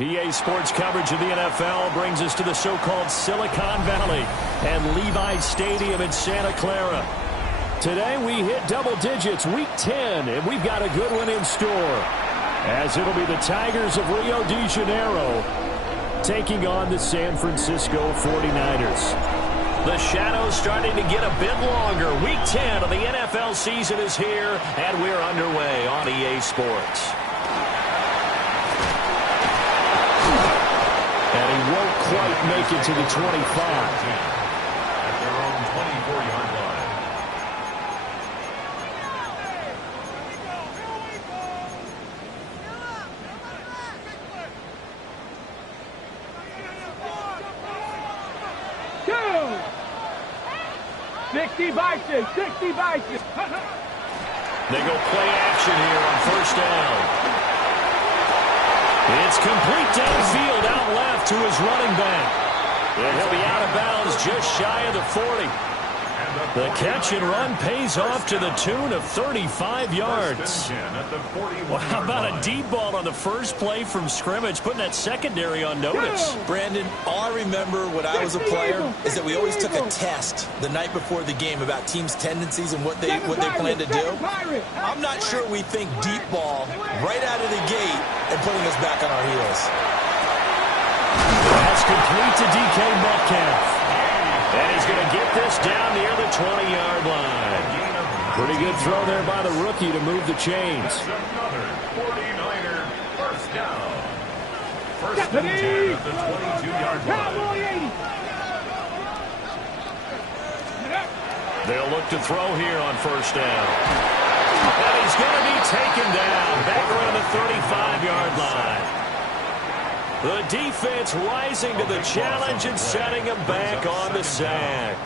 EA Sports coverage of the NFL brings us to the so-called Silicon Valley and Levi's Stadium in Santa Clara. Today we hit double digits, week 10, and we've got a good one in store, as it'll be the Tigers of Rio de Janeiro taking on the San Francisco 49ers. The shadow's starting to get a bit longer. Week 10 of the NFL season is here, and we're underway on EA Sports. And he won't quite make it to the 25. At their own 24-yard line. Two. 60 by 6, 60 by 6. They go play action here on first down. It's complete downfield, out left to his running back. And he'll be out of bounds just shy of the 40. The catch and run pays off to the tune of 35 yards. Well, how about a deep ball on the first play from scrimmage, putting that secondary on notice? Brandon, all I remember when I was a player is that we always took a test the night before the game about teams' tendencies and what they plan to do. I'm not sure we think deep ball right out of the gate and putting us back on our heels. That's complete to DK Metcalf. And he's going to get this down near the 20-yard line. Pretty good throw there by the rookie to move the chains. Another 49er first down. First and 10 at the 22-yard line. They'll look to throw here on first down. And he's going to be taken down back around the 35-yard line. The defense rising to the challenge and setting him back on the sack.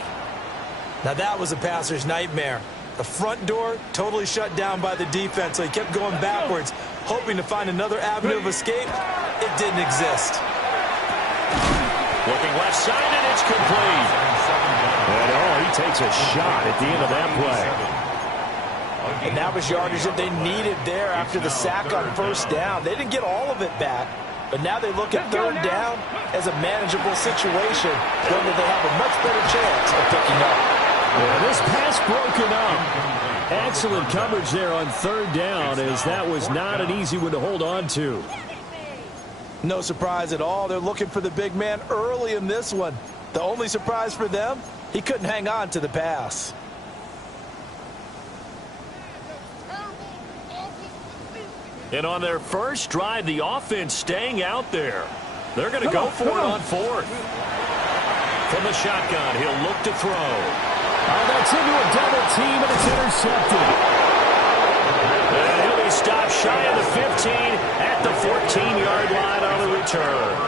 Now that was a passer's nightmare. The front door totally shut down by the defense, so he kept going backwards, hoping to find another avenue of escape. It didn't exist. Looking left side, and it's complete. And he takes a shot at the end of that play. And that was yardage that they needed there after the sack on first down. They didn't get all of it back. But now they look at third down as a manageable situation, one that they have a much better chance of picking up. Yeah, this pass broken up. Excellent coverage there on third down, as that was not an easy one to hold on to. No surprise at all. They're looking for the big man early in this one. The only surprise for them, he couldn't hang on to the pass. And on their first drive, the offense staying out there. They're going to go for it on fourth. From the shotgun, he'll look to throw. Oh, that's into a double team, and it's intercepted. And he'll be stopped shy of the 15 at the 14-yard line on the return.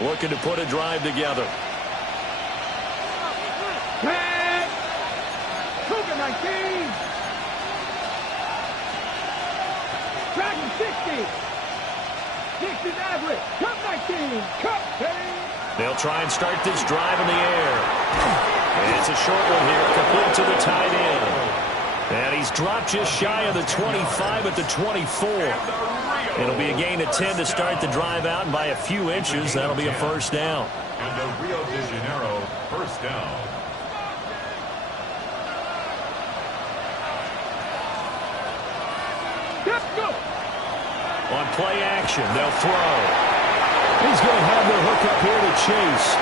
Looking to put a drive together. Cougar 19. Dragon 60. 60 average. Cup 19. Cup 10. They'll try and start this drive in the air. And it's a short one here, complete to the tight end. And he's dropped just shy of the 25 at the 24. It'll be a gain of 10 to start the drive out, and by a few inches, that'll be a first down. And the Rio de Janeiro first down. Let's go. On play action, they'll throw. He's going to have the hook up here to Chase.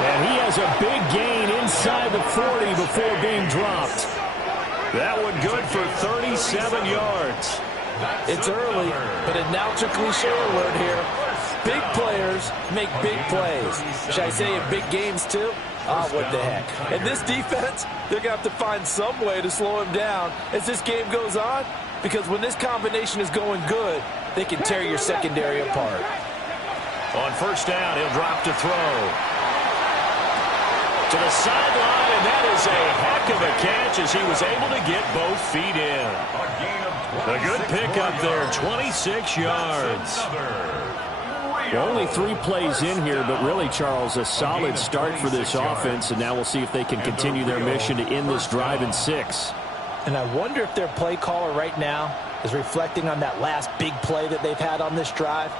And he has a big gain inside the 40 before being dropped. That one good for 37 yards. It's early, but announcer cliche alert here. Big players make big plays. Should I say in big games too? What the heck. And this defense, they're going to have to find some way to slow him down as this game goes on, because when this combination is going good, they can tear your secondary apart. On first down, he'll drop to throw. To the sideline, and that is a heck of a catch as he was able to get both feet in. A good pickup there, 26 yards. Well, only 3 plays in here, but really, Charles, a solid start for this offense, and now we'll see if they can continue their mission to end this drive in 6. And I wonder if their play caller right now is reflecting on that last big play that they've had on this drive.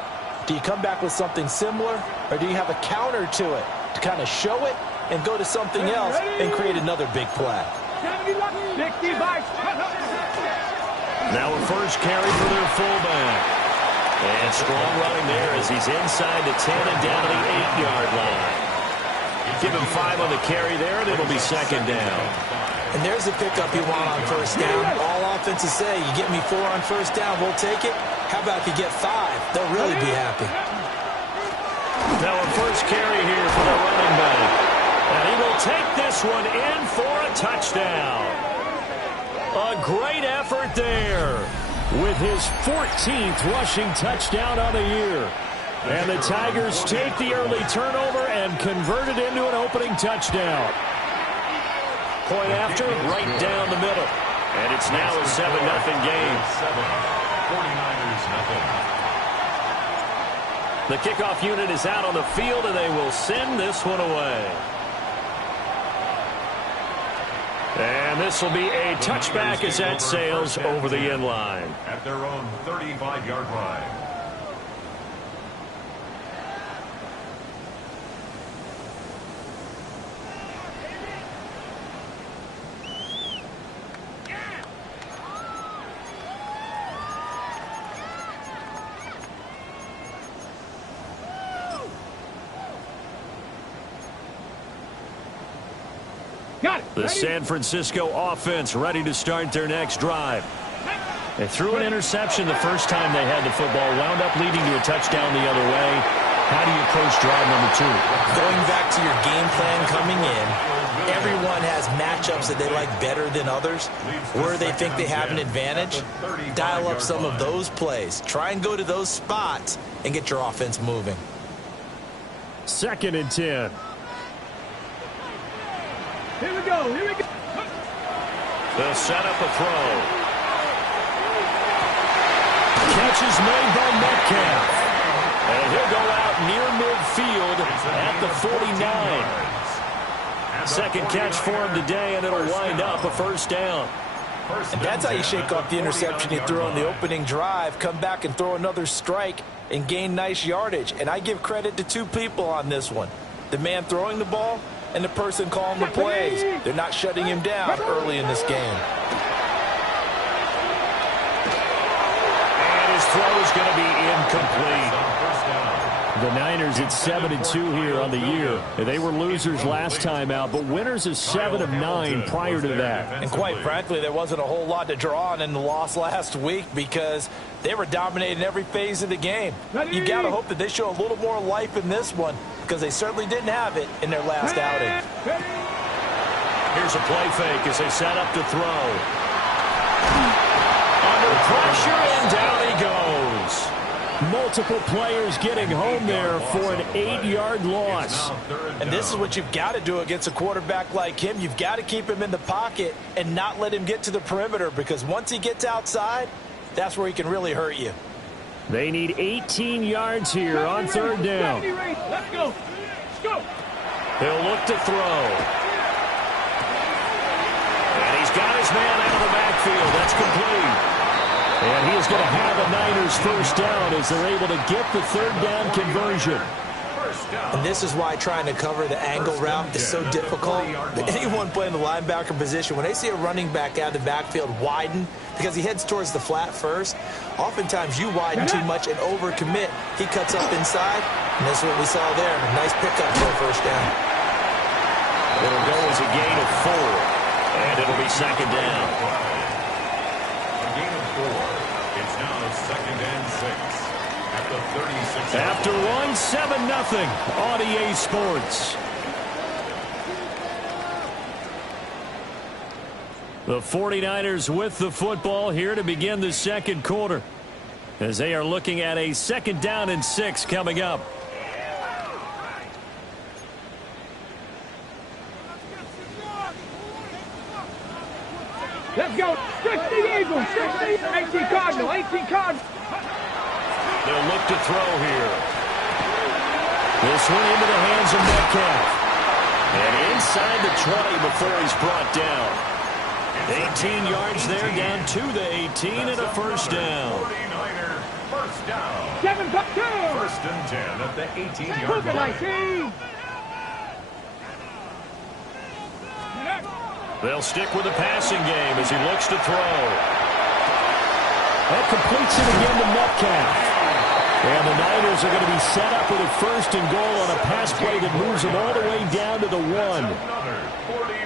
Do you come back with something similar, or do you have a counter to it to kind of show it and go to something else and create another big play? 65. Now a first carry for their fullback. And strong running there as he's inside the 10 and down to the 8-yard line. Give him 5 on the carry there, and it'll be second down. And there's the pickup you want on first down. All offenses say, you get me 4 on first down, we'll take it. How about if you get 5? They'll really be happy. Now a first carry here for the running back. And he will take this one in for a touchdown. A great effort there with his 14th rushing touchdown on the year. And the Tigers take the early turnover and convert it into an opening touchdown. Point after, right down the middle. And it's now a 7-0 game. 49ers nothing. The kickoff unit is out on the field, and they will send this one away. And this will be a touchback as that sails over the end line. At their own 35-yard line. The San Francisco offense ready to start their next drive. They threw an interception the first time they had the football, wound up leading to a touchdown the other way. How do you approach drive number 2? Going back to your game plan coming in, everyone has matchups that they like better than others. Where they think they have an advantage, dial up some of those plays. Try and go to those spots and get your offense moving. 2nd and 10. Here we go. Here we go. They'll set up a throw. Catch is made by Metcalf. And he'll go out near midfield at the 49. Second catch for him today, and it'll wind up a first down. And that's how you shake off the interception you threw on the opening drive. Come back and throw another strike and gain nice yardage. And I give credit to 2 people on this one. The man throwing the ball and the person calling the plays. They're not shutting him down early in this game. And his throw is going to be incomplete. The Niners at 7-2 here on the year. They were losers last time out, but winners of 7 of 9 prior to that. And quite frankly, there wasn't a whole lot to draw on in the loss last week because they were dominating every phase of the game. You got to hope that they show a little more life in this one because they certainly didn't have it in their last outing. Here's a play fake as they set up to throw. Under pressure, and down he goes. Multiple players getting home there for an 8-yard loss. And this is what you've got to do against a quarterback like him. You've got to keep him in the pocket and not let him get to the perimeter because once he gets outside, that's where he can really hurt you. They need 18 yards here on 3rd down. Let's go. Let's go. He'll look to throw. And he's got his man out of the backfield. That's complete. And he is going to have a Niners first down as they're able to get the 3rd down conversion. And this is why trying to cover the angle route is so difficult. Anyone playing the linebacker position, when they see a running back out of the backfield widen because he heads towards the flat first, oftentimes you widen too much and overcommit. He cuts up inside, and that's what we saw there. A nice pickup for a first down. It'll go as a gain of 4, and it'll be second down. A gain of 4. It's now 2nd and 6. At the 36. After one, 7-0 on EA Sports. The 49ers with the football here to begin the second quarter as they are looking at a 2nd down and 6 coming up. Let's go. 60 Eagles. 60. 18 Cardinal. 18 Cardinal. They'll look to throw here. This one into the hands of Metcalf. And inside the 20 before he's brought down. 18 yards there, down to the 18 and a first down. 49er, first down. 7 back down. First and 10 at the 18-yard line. They'll stick with the passing game as he looks to throw. That completes it again to Metcalf. And the Niners are going to be set up with a first and goal on a pass play that moves them all the way down to the 1.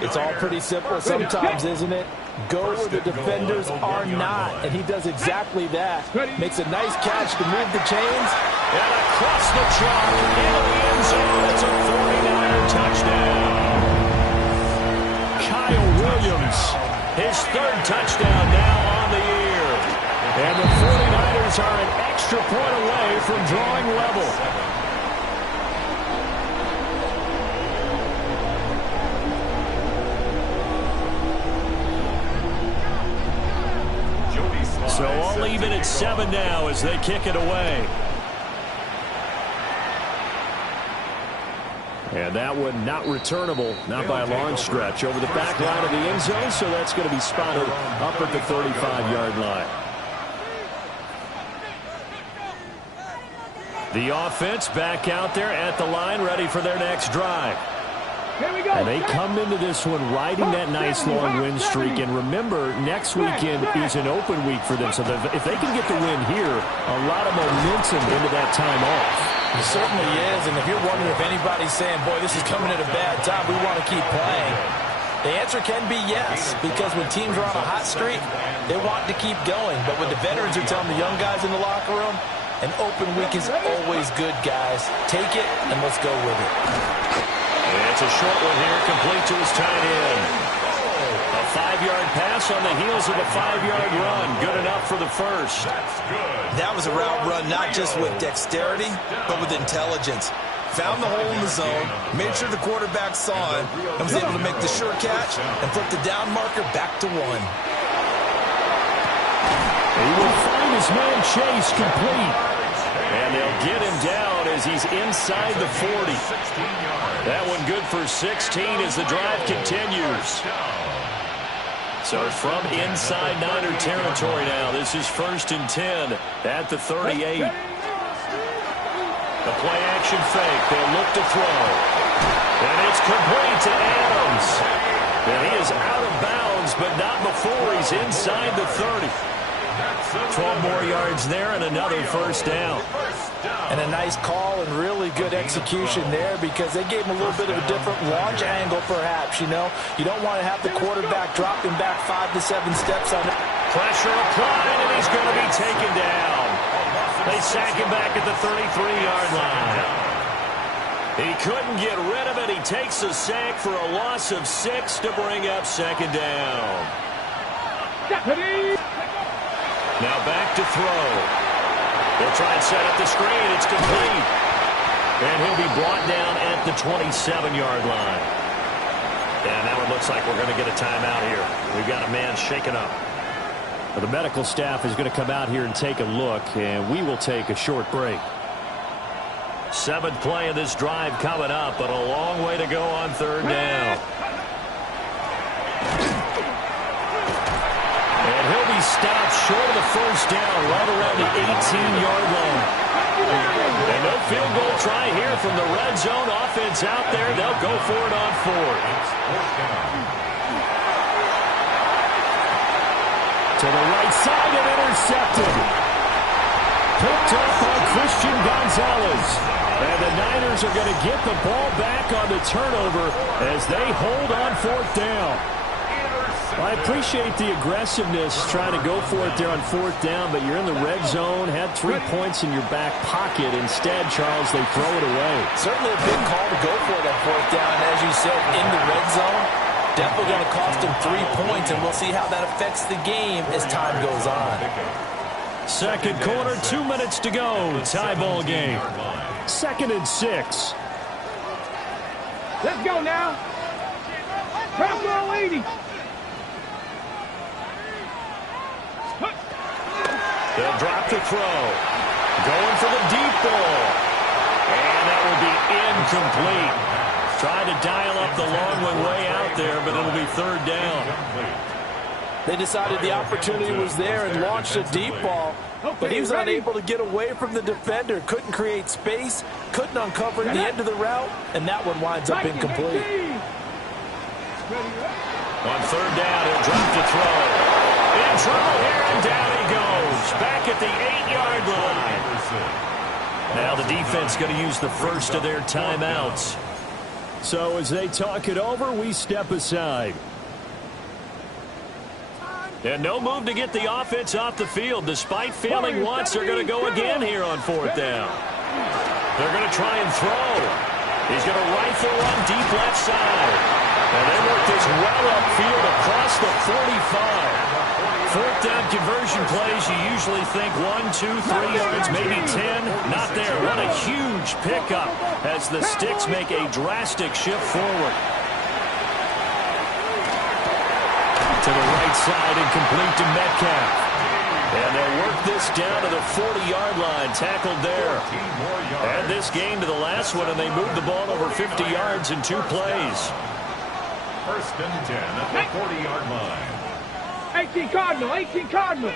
It's all pretty simple sometimes, isn't it? Go where the defenders are not, and he does exactly that. Makes a nice catch to move the chains. And across the chalk into the end zone. It's a 49er touchdown. Kyle Williams, his third touchdown now on the year. And the 49ers are an extra point away from drawing level. So all even at 7 now as they kick it away. And that one not returnable, not by a long stretch, over the back line of the end zone, so that's going to be spotted up at the 35-yard line. The offense back out there at the line, ready for their next drive. Here we go. And they come into this one riding that nice long win streak. And remember, next weekend is an open week for them. So if they can get the win here, a lot of momentum into that time off. It certainly is. And if you're wondering if anybody's saying, boy, this is coming at a bad time, we want to keep playing, the answer can be yes. Because when teams are on a hot streak, they want to keep going. But when the veterans are telling the young guys in the locker room, an open week is always good, guys. Take it, and let's go with it. It's a short one here, complete to his tight end. A 5-yard pass on the heels of a 5-yard run. Good enough for the first. That was a route run not just with dexterity, but with intelligence. Found the hole in the zone, made sure the quarterback saw it, and was able to make the sure catch and flip the down marker back to 1. He will find his man Chase complete. And they'll get him down as he's inside the 40. That one good for 16 as the drive continues. So from inside Niner territory now, this is first and 10 at the 38. The play action fake. They'll look to throw. And it's complete to Adams. And he is out of bounds, but not before he's inside the 30. 12 more yards there and another first down. And a nice call and really good execution there because they gave him a little bit of a different launch angle perhaps, you know. You don't want to have the quarterback dropping back 5 to 7 steps on it. Pressure applied and he's going to be taken down. They sack him back at the 33-yard line. He couldn't get rid of it. He takes a sack for a loss of 6 to bring up second down. Now back to throw. They'll try and set up the screen. It's complete. And he'll be brought down at the 27-yard line. And now it looks like we're going to get a timeout here. We've got a man shaken up. Well, the medical staff is going to come out here and take a look, and we will take a short break. 7th play of this drive coming up, but a long way to go on third down. And he'll be stopped short of the first down, right around the 18-yard line. And no field goal try here from the red zone. Offense out there. They'll go for it on 4th. To the right side and intercepted. Picked up by Christian Gonzalez. And the Niners are going to get the ball back on the turnover as they hold on 4th down. I appreciate the aggressiveness trying to go for it there on 4th down, but you're in the red zone, had 3 points in your back pocket. Instead, Charles, they throw it away. Certainly a big call to go for it on 4th down. And as you said, in the red zone, definitely going to cost them 3 points, and we'll see how that affects the game as time goes on. Second quarter, 2 minutes to go. Tie ball game. 2nd and 6. Let's go now. Purple 80. They'll drop the throw. Going for the deep ball. And that will be incomplete. Tried to dial up the long one way out there, but it'll be third down. They decided the opportunity was there and launched a deep ball, but he was unable to get away from the defender. Couldn't create space, couldn't uncover the end of the route, and that one winds up incomplete. On third down, he'll drop to throw. In trouble here, and down he goes. Back at the 8-yard line. Now the defense going to use the first of their timeouts. So as they talk it over, we step aside. And no move to get the offense off the field. Despite failing once, they're going to go again here on fourth down. They're going to try and throw. He's going to rifle one deep left side. And they work this well upfield across the 45. Fourth down conversion plays, you usually think 1, 2, 3 yards, maybe 10. Not there. What a huge pickup as the Sticks make a drastic shift forward. To the right side and complete to Metcalf. And they'll work this down to the 40-yard line, tackled there. Add this game to the last one, and they moved the ball over 50 yards in 2 plays. First and 10 at the 40-yard line. 18 Cardinal, 18 Cardinal.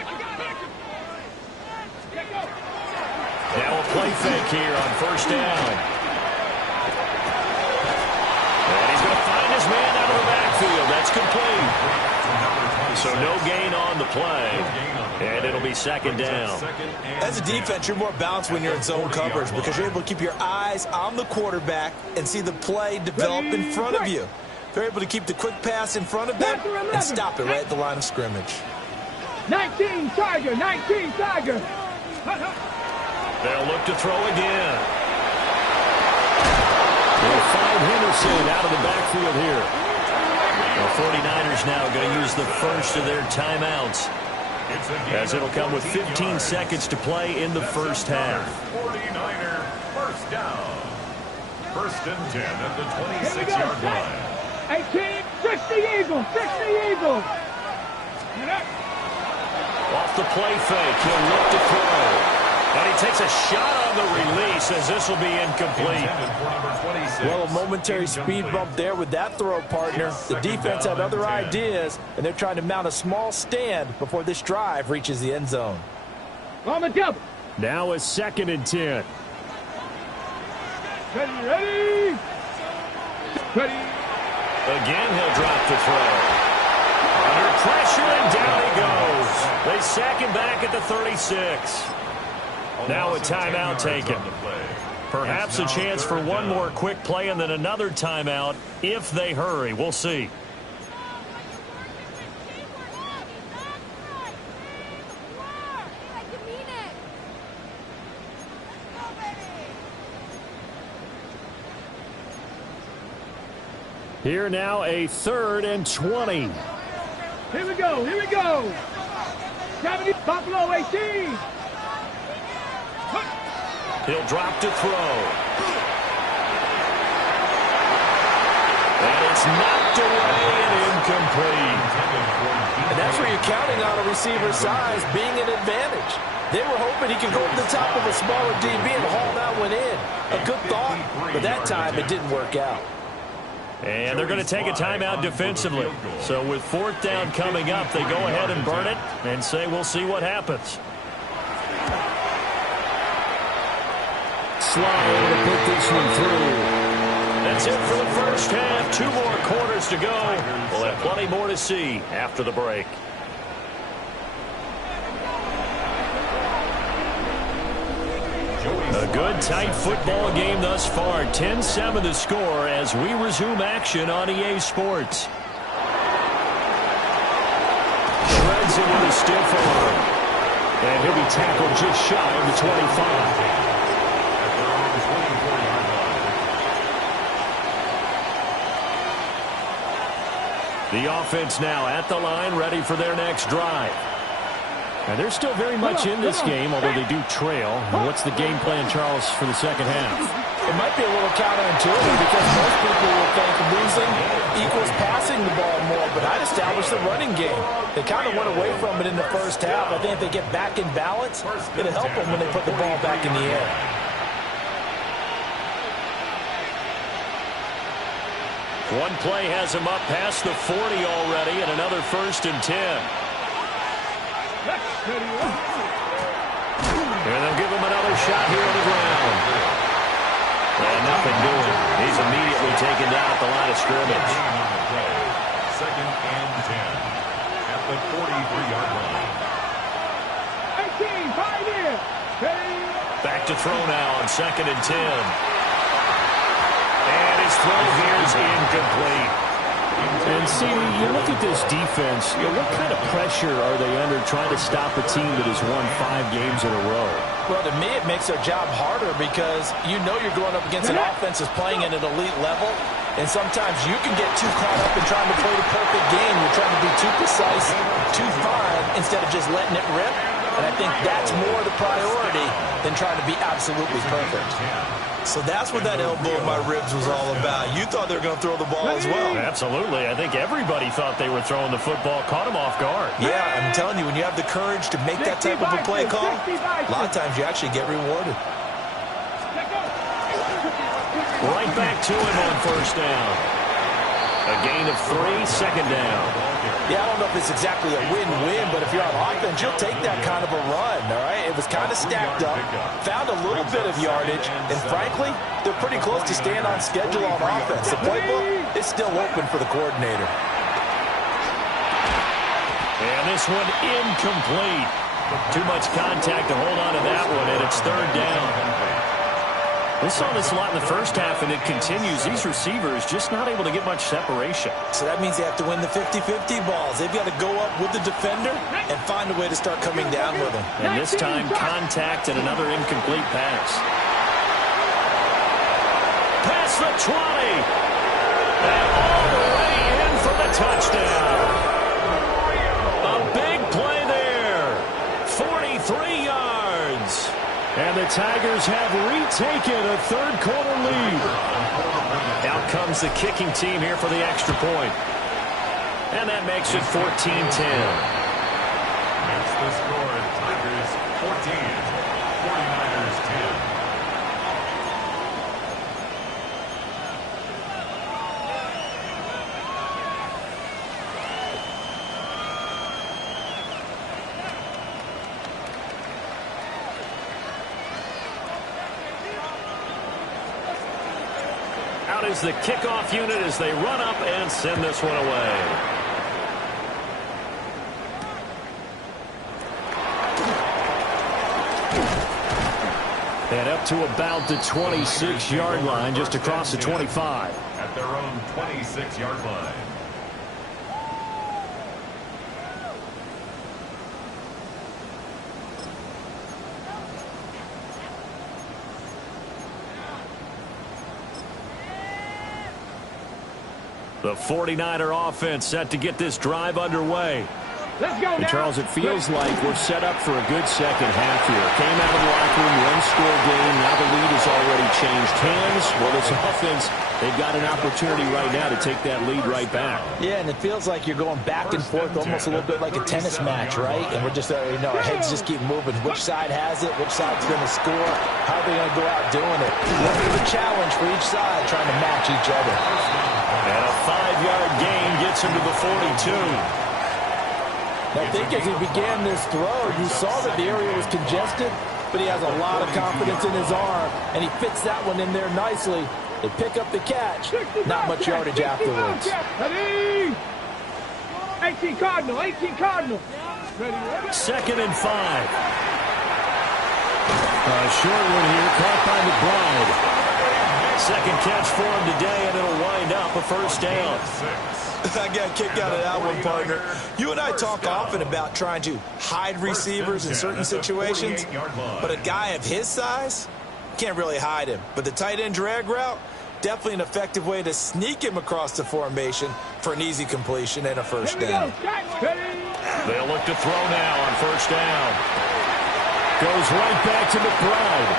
Now a play fake here on first down. And he's going to find his man out of the backfield. That's complete. So no gain on the play. And it'll be second down. As a defense, you're more balanced when you're in zone coverage because you're able to keep your eyes on the quarterback and see the play develop in front of you. They're able to keep the quick pass in front of them and stop it right at the line of scrimmage. 19 Tiger, 19 Tiger. They'll look to throw again. They'll find Henderson out of the backfield here. The 49ers now going to use the first of their timeouts, as it'll come with 15 seconds to play in the first half. 49er first down. First and 10 at the 26-yard line. 18, 60 Eagles, 60 Eagles. Off the play fake, he'll look to throw. And he takes a shot on the release as this will be incomplete. Well, a momentary speed bump there with that throw, partner. The defense had other ideas, and they're trying to mount a small stand before this drive reaches the end zone. On the double. Now a second and 10. Ready. Again, he'll drop the throw. Under pressure, and down he goes. They sack him back at the 36. Now a timeout taken. Perhaps a chance for one more quick play and then another timeout if they hurry. We'll see. Here now a 3rd and 20. Here we go, here we go. 70, Buffalo 18. He'll drop to throw. And it's knocked away and incomplete. And that's where you're counting on a receiver's size being an advantage. They were hoping he could go to the top of a smaller DB and haul that one in. A good thought, but that time it didn't work out. And they're going to take a timeout defensively. So with fourth down coming up, they go ahead and burn it and say we'll see what happens. Slide to put this one through. That's it for the first half. 2 more quarters to go. We'll have plenty more to see after the break. A good, tight football game thus far. 10-7 the score as we resume action on EA Sports. Shreds it with a stiff arm. And he'll be tackled just shy of the 25. The offense now at the line, ready for their next drive. And they're still very much in this game, although they do trail. And what's the game plan, Charles, for the second half? It might be a little counterintuitive because most people will think losing equals passing the ball more, but I'd establish the running game. They kind of went away from it in the first half. I think if they get back in balance, it'll help them when they put the ball back in the air. One play has him up past the 40 already, and another 1st and 10. And they'll give him another shot here on the ground. And nothing doing. He's immediately taken down at the line of scrimmage. 2nd and 10 at the 43-yard line. 18, 5 here. Back to throw now on 2nd and 10. And his throw here is incomplete. And see, you look at this defense, what kind of pressure are they under trying to stop a team that has won 5 games in a row? Well, to me, it makes their job harder because you know you're going up against an offense that's playing at an elite level, and sometimes you can get too caught up in trying to play the perfect game. You're trying to be too precise, too fine, instead of just letting it rip. And I think that's more the priority than trying to be absolutely perfect. So that's what that elbow in my ribs was all about. You thought they were going to throw the ball as well. Absolutely. I think everybody thought they were throwing the football, caught him off guard. Yeah, I'm telling you, when you have the courage to make that type of a play call, a lot of times you actually get rewarded. Right back to him on 1st down. A gain of 3, 2nd down. Yeah, I don't know if it's exactly a win-win, but if you're on offense, you'll take that kind of a run, all right? It was kind of stacked up, found a little bit of yardage, and frankly, they're pretty close to staying on schedule on offense. The playbook is still open for the coordinator. And this one incomplete. Too much contact to hold on to that one, and it's 3rd down. We saw this a lot in the first half, and it continues. These receivers just not able to get much separation. So that means they have to win the 50-50 balls. They've got to go up with the defender and find a way to start coming down with them. And this time, contact and another incomplete pass. Past the 20. And all the way in for the touchdown. A big play there. 43 yards. And the Tigers have retaken a 3rd quarter lead. Out comes the kicking team here for the extra point. And that makes it 14-10. That's the score. Tigers 14, 49ers 10. Out is the kickoff unit as they run up and send this one away. And up to about the 26-yard line, just across the 25. At their own 26-yard line. The 49er offense set to get this drive underway. Let's go now. And Charles, it feels like we're set up for a good second half here. Came out of the locker room, one-score game. Now the lead has already changed hands. Well, this offense, they've got an opportunity right now to take that lead right back. Yeah, and it feels like you're going back and forth almost a little bit like a tennis match, right? And we're just, our heads just keep moving. Which side has it? Which side's going to score? How are they going to go out doing it? A little bit of a challenge for each side trying to match each other. And a 5-yard gain gets him to the 42. I think as he began this throw, you saw that the area was congested, but he has a lot of confidence in his arm, and he fits that one in there nicely. They pick up the catch, not much yardage afterwards. Ready? 18 Cardinal, 18 Cardinal. Ready? 2nd and 5. A short one here, caught by McBride. Second catch for him today, and it'll wind up a 1st down. I got a kick out of that one, partner. You and I talk often about trying to hide receivers in certain situations, but a guy of his size can't really hide him. But the tight end drag route, definitely an effective way to sneak him across the formation for an easy completion and a 1st down. They'll look to throw now on 1st down. Goes right back to McBride.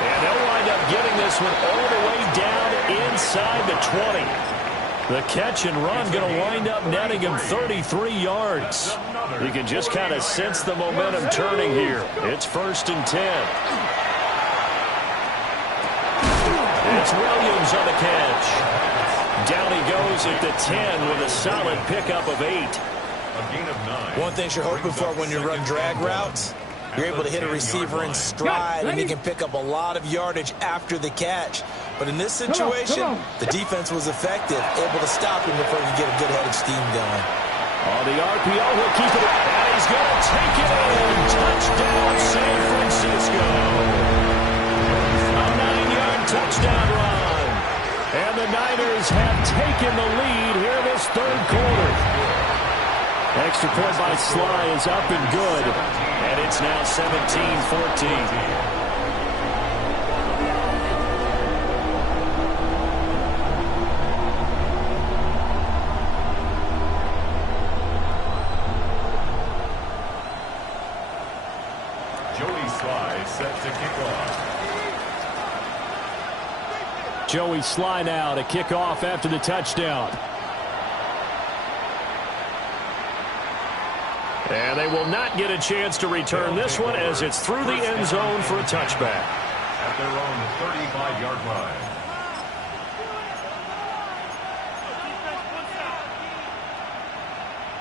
And they'll wind up getting this one all the way down inside the 20. The catch and run going to wind up netting him 33 yards. You can just kind of sense the momentum turning here. It's 1st and 10. It's Williams on the catch. Down he goes at the 10 with a solid pickup of 8. A gain of 9. One thing you're hoping for when you run drag routes, you're able to hit a receiver in stride, and he can pick up a lot of yardage after the catch. But in this situation, the defense was effective, able to stop him before he get a good head of steam going. On the RPO, he'll keep it, and he's going to take it in. Touchdown, San Francisco. A 9-yard touchdown run. And the Niners have taken the lead here this third quarter. Extra point by Sly is up and good. And it's now 17-14. Joey Sly now to kick off after the touchdown. And they will not get a chance to return this one as it's through the end zone for a touchback. At their own 35-yard line.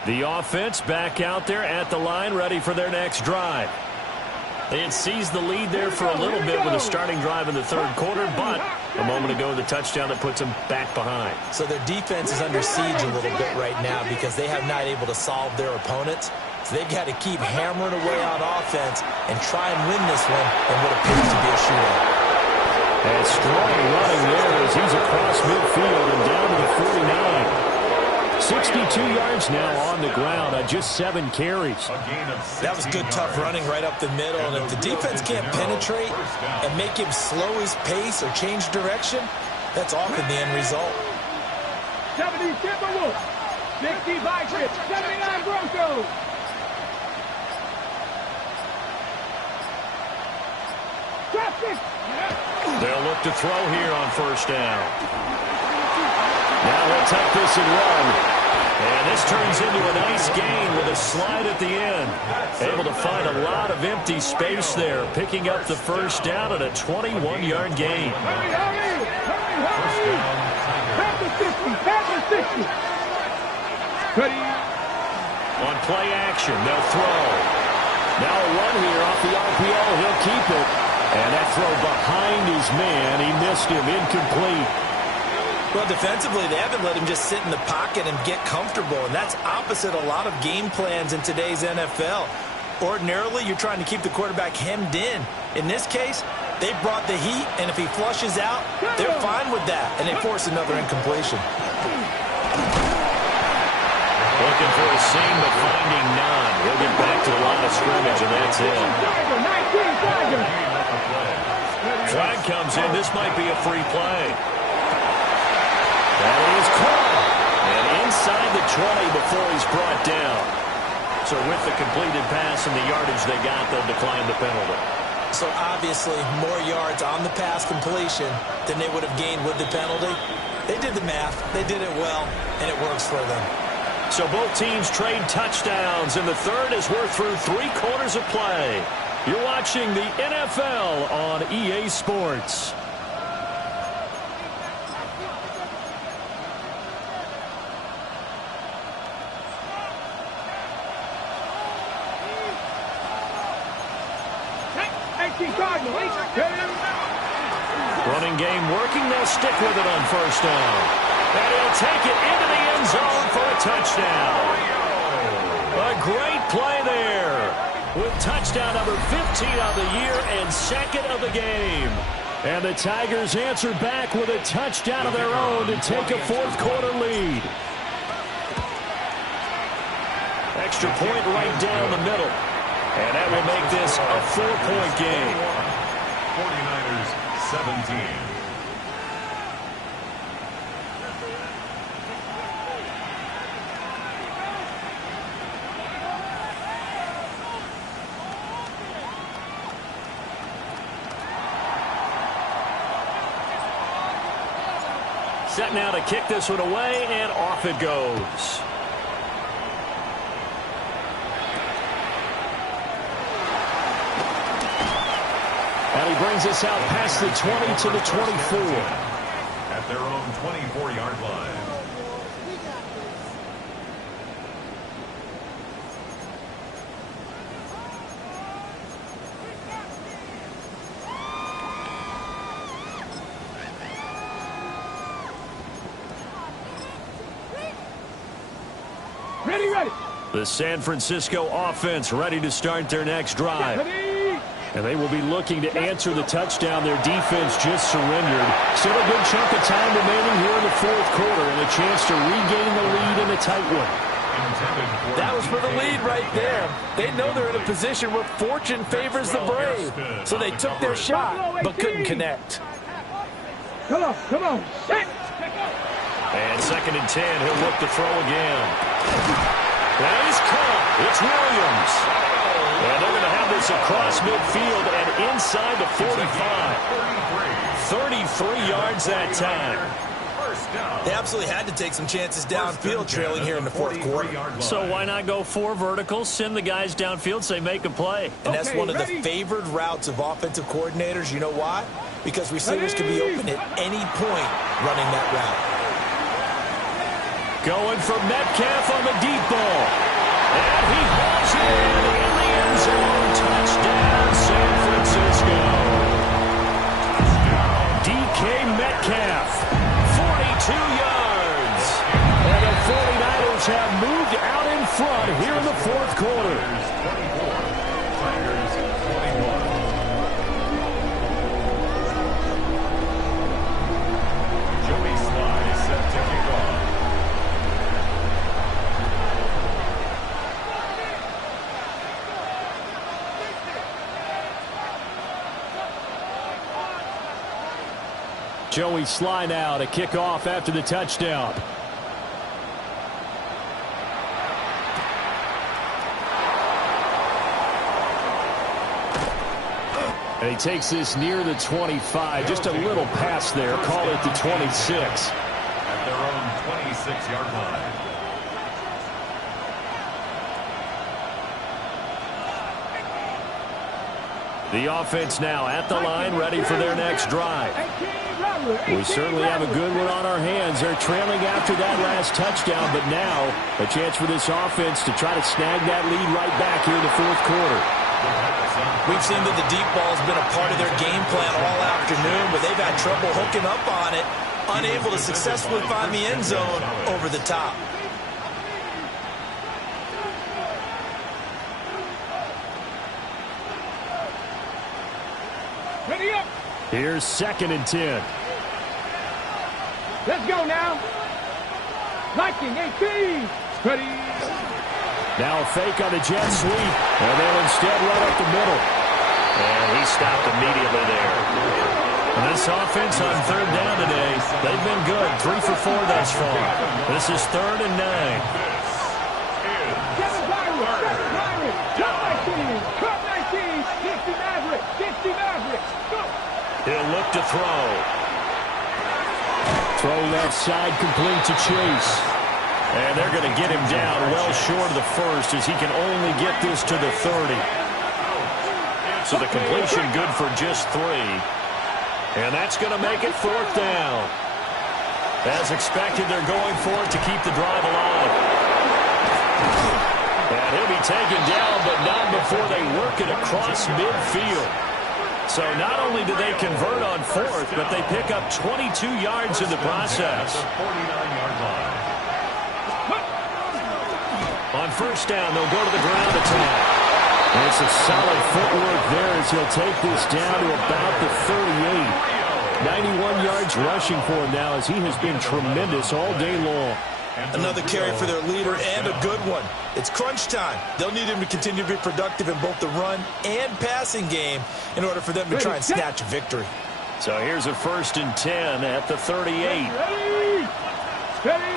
The offense back out there at the line, ready for their next drive. They had seized the lead there for a little bit with a starting drive in the third quarter, but a moment ago, the touchdown that puts them back behind. So their defense is under siege a little bit right now because they have not able to solve their opponents. So they've got to keep hammering away on offense and try and win this one in what appears to be a shootout. And strong running there as he's across midfield and down to the 49. 62 yards now on the ground on just 7 carries. That was good, tough running right up the middle. And if the defense can't penetrate and make him slow his pace or change direction, that's often the end result. 70 Timberwolves, 60 Vikings, 79 Broncos. They'll look to throw here on first down. Now he'll take this and run. And this turns into a nice gain with a slide at the end. Able to find a lot of empty space there, picking up the first down at a 21-yard gain. Hurry! Pass the 60. On play action, they'll throw. Now a run here off the RPO. He'll keep it. And that throw behind his man. He missed him, incomplete. Well, defensively, they haven't let him just sit in the pocket and get comfortable, and that's opposite a lot of game plans in today's NFL. Ordinarily, you're trying to keep the quarterback hemmed in. In this case, they brought the heat, and if he flushes out, they're fine with that, and they force another incompletion. Looking for a seam, but finding none. He'll get back to the line of scrimmage, and that's it. Flag comes in. This might be a free play. That is caught. And inside the 20 before he's brought down. So with the completed pass and the yardage they got, they'll decline the penalty. So obviously more yards on the pass completion than they would have gained with the penalty. They did the math. They did it well, and it works for them. So both teams trade touchdowns, and the third as we're through 3 quarters of play. You're watching the NFL on EA Sports. Running game working. They'll stick with it on first down. And he'll take it into the end zone for a touchdown. A great play there with touchdown number 15 of the year and second of the game. And the Tigers answer back with a touchdown of their own to take a fourth quarter lead. Extra point right down the middle. And that will make this a 4-point game. 49ers 17. Set now to kick this one away, and off it goes. And he brings us out past the 20 to the 24. at their own 24-yard line. Ready. The San Francisco offense ready to start their next drive. And they will be looking to answer the touchdown their defense just surrendered. Still a good chunk of time remaining here in the fourth quarter and a chance to regain the lead in a tight one. That was for the lead right there. They know they're in a position where fortune favors the brave. So they took their shot, but couldn't connect. Come on. Set. And 2nd and 10, he'll look to throw again. That is caught. It's Williams. And they're going to have this across midfield and inside the 45. 33 yards that time. They absolutely had to take some chances downfield trailing here in the fourth quarter. So why not go 4 verticals, send the guys downfield, say make a play? And that's one of the favored routes of offensive coordinators. You know why? Because receivers can be open at any point running that route. Going for Metcalf on the deep ball. And he hauls it in the end zone. Touchdown, San Francisco. DK Metcalf, 42 yards. And the 49ers have moved out in front here in the fourth quarter. Joey Sly set to kick off. Joey Sly now to kick off after the touchdown. And he takes this near the 25. Just a little pass there. Call it the 26. At their own 26-yard line. The offense now at the line, ready for their next drive. We certainly have a good one on our hands. They're trailing after that last touchdown, but now a chance for this offense to try to snag that lead right back here in the fourth quarter. We've seen that the deep ball has been a part of their game plan all afternoon, but they've had trouble hooking up on it, unable to successfully find the end zone over the top. Ready up. Here's 2nd and 10. Let's go now. Liking 18. Ready. Now a fake on the jet sweep, and they'll instead run up the middle. And he stopped immediately there. And this offense on 3rd down today, they've been good. 3 for 4 thus far. This is 3rd and 9. Kevin Byron. Cut 19. 60 Maverick. 60 Maverick. Go. He'll look to throw. Throw left side, complete to Chase. And they're going to get him down well short of the first as he can only get this to the 30. So the completion good for just 3. And that's going to make it 4th down. As expected, they're going for it to keep the drive alive. And he'll be taken down, but not before they work it across midfield. So not only do they convert on 4th, but they pick up 22 yards in the process. 49-yard line. On 1st down, they'll go to the ground attack. And it's a solid footwork there as he'll take this down to about the 38. 91 yards rushing for him now as he has been tremendous all day long. Another carry for their leader and a good one. It's crunch time. They'll need him to continue to be productive in both the run and passing game in order for them to try and snatch a victory. So here's a 1st and 10 at the 38. Ready.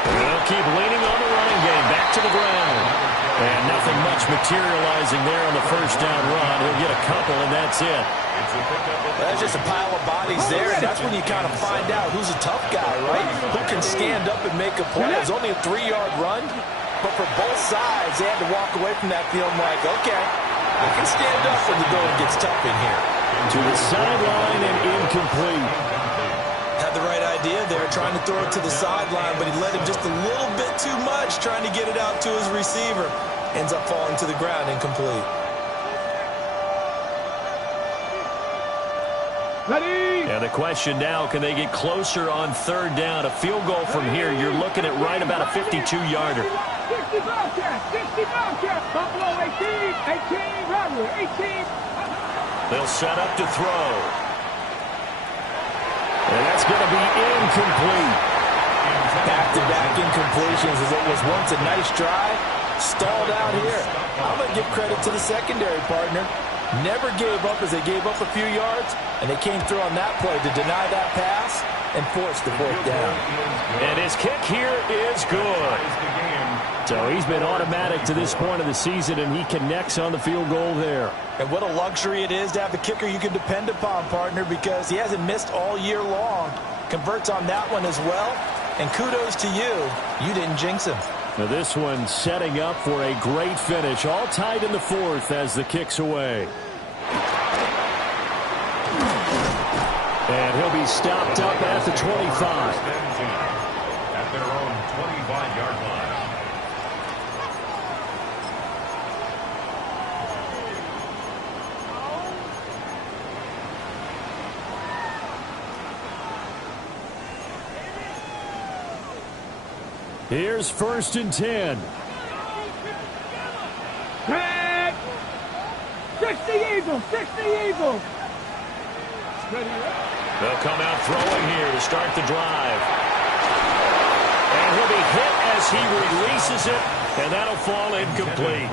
They'll keep leaning on the running game. Back to the ground. And nothing much materializing there on the 1st down run. He'll get a couple, and that's it. That's just a pile of bodies there, and that's when you kind of find out who's a tough guy, right? Who can stand up and make a play. It was only a 3-yard run, but for both sides, they had to walk away from that feeling like, okay, I can stand up when the going gets tough in here. To the sideline and incomplete. Had the right idea there, trying to throw it to the sideline, but he led him just a little bit too much, trying to get it out to his receiver. Ends up falling to the ground, incomplete. Ready? And the question now, can they get closer on third down? A field goal from here, you're looking at right about a 52-yarder. 60 Bobcats, 60 Bobcats. Buffalo 18, 18, Rattler 18. They'll set up to throw. And that's going to be incomplete. Back-to-back incompletions as it was once a nice drive. Stalled out here. I'm going to give credit to the secondary partner. Never gave up as they gave up a few yards, and they came through on that play to deny that pass and force the fourth down. And his kick here is good. So he's been automatic to this point of the season, and he connects on the field goal there. And what a luxury it is to have a kicker you can depend upon, partner, because he hasn't missed all year long. Converts on that one as well. And kudos to you. You didn't jinx him. Now this one setting up for a great finish. All tied in the fourth as the kick's away. And he'll be stopped up at the 25. At their own 25-yard line. Here's 1st and 10. Red. 60 Eagles, 60 Eagles. They'll come out throwing here to start the drive. And he'll be hit as he releases it, and that'll fall incomplete.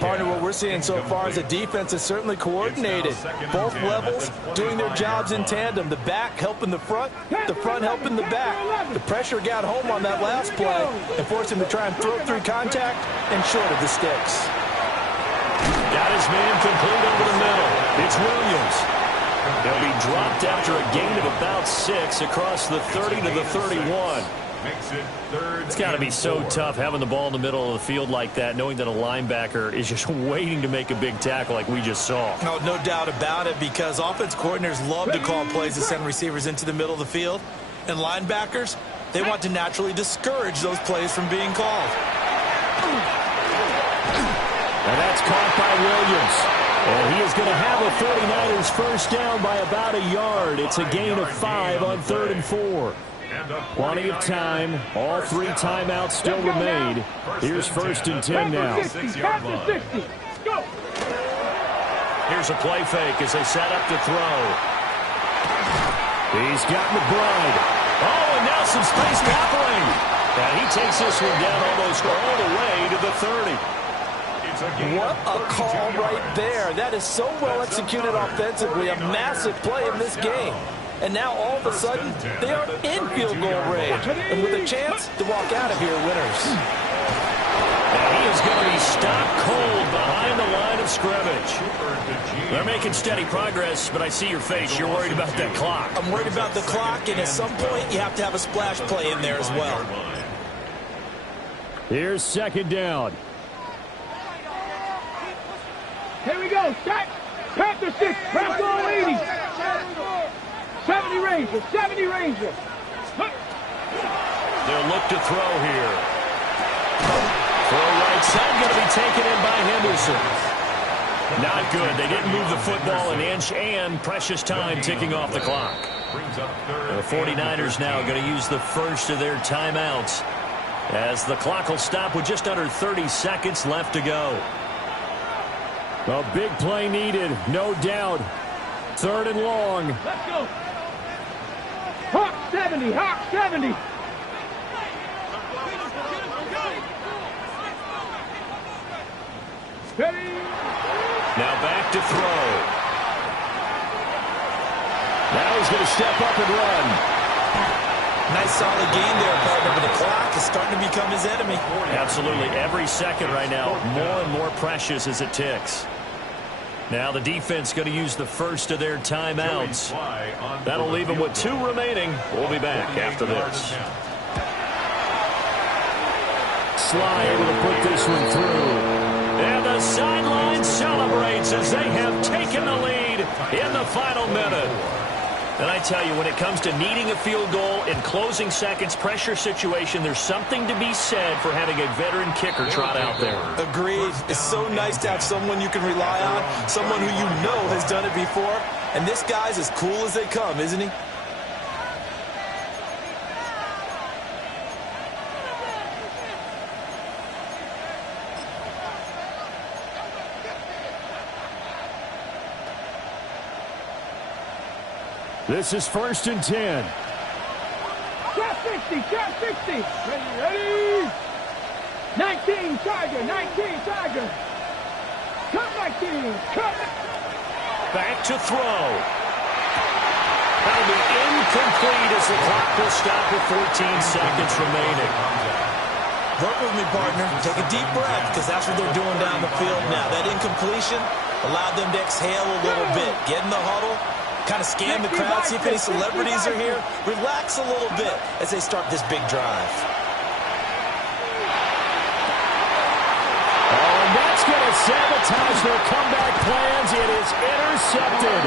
Partner, what we're seeing so far is the defense is certainly coordinated. Both levels doing their jobs in tandem. The back helping the front helping the back. The pressure got home on that last play and forced him to try and throw through contact and short of the sticks. Got his man complete over the middle. It's Williams. They'll be dropped after a gain of about 6 across the 30 to the 31. It's got to be so tough having the ball in the middle of the field like that, knowing that a linebacker is just waiting to make a big tackle like we just saw. No doubt about it, because offense coordinators love to call plays to send receivers into the middle of the field. And linebackers, they want to naturally discourage those plays from being called. And that's caught by Williams. And he is going to have a 49ers first down by about a yard. It's a gain of 5 on 3rd and 4. Plenty of time. All 3 timeouts still remain. Here's 1st and 10 now. Here's a play fake as they set up to throw. He's got McBride. Oh, and now some space tackling. And he takes this one down almost all the way to the 30. What a call right there. That is so well executed offensively. A massive play in this game. And now all of a sudden, they are in field goal range. And with a chance to walk out of here winners. And he is going to be stopped cold behind the line of scrimmage. They're making steady progress, but I see your face. You're worried about that clock. I'm worried about the clock, and at some point, you have to have a splash play in there as well. Here's 2nd down. Here we go. Set. Panther 6. Buffalo 80. 70 Rangers. 70 Rangers. They'll look to throw here. Throw right side going to be taken in by Henderson. Not good. They didn't move the football an inch, and precious time ticking off the clock. The 49ers now going to use the first of their timeouts as the clock will stop with just under 30 seconds left to go. A big play needed, no doubt. 3rd and long. Let's go. Hawk 70. Hawk 70. Ready. Now back to throw. Now he's going to step up and run. Nice solid gain there, partner, but the clock is starting to become his enemy. Absolutely. Every second right now, more and more precious as it ticks. Now the defense going to use the first of their timeouts. That'll leave them with 2 remaining. We'll be back after this. Sly able to put this one through. And the sideline celebrates as they have taken the lead in the final minute. And I tell you, when it comes to needing a field goal in closing seconds, pressure situation, there's something to be said for having a veteran kicker trot out there. Agreed. It's so nice to have someone you can rely on, someone who you know has done it before. And this guy's as cool as they come, isn't he? This is 1st and 10. Trap 60, trap 60. Ready? 19, Tiger, 19, Tiger. Cut 19, cut. Back to throw. That'll be incomplete as the clock will stop with 14 seconds remaining. Work with me, partner. Take a deep breath, because that's what they're doing down the field now. That incompletion allowed them to exhale a little bit. Get in the huddle. Kind of scan the crowd, see if any celebrities are here. Relax a little bit as they start this big drive. Oh, and that's going to sabotage their comeback plans. It is intercepted.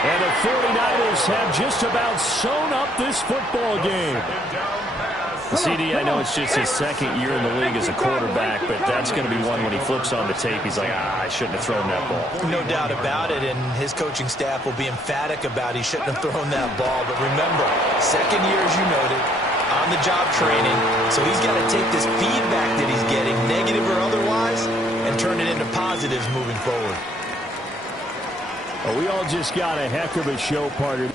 And the 49ers have just about sewn up this football game. CD, I know it's just his second year in the league as a quarterback, but that's going to be one when he flips on the tape, he's like, I shouldn't have thrown that ball. No doubt about it, and his coaching staff will be emphatic about he shouldn't have thrown that ball. But remember, second year, as you noted, on-the-job training, so he's got to take this feedback that he's getting, negative or otherwise, and turn it into positives moving forward. Well, we all just got a heck of a show, partner.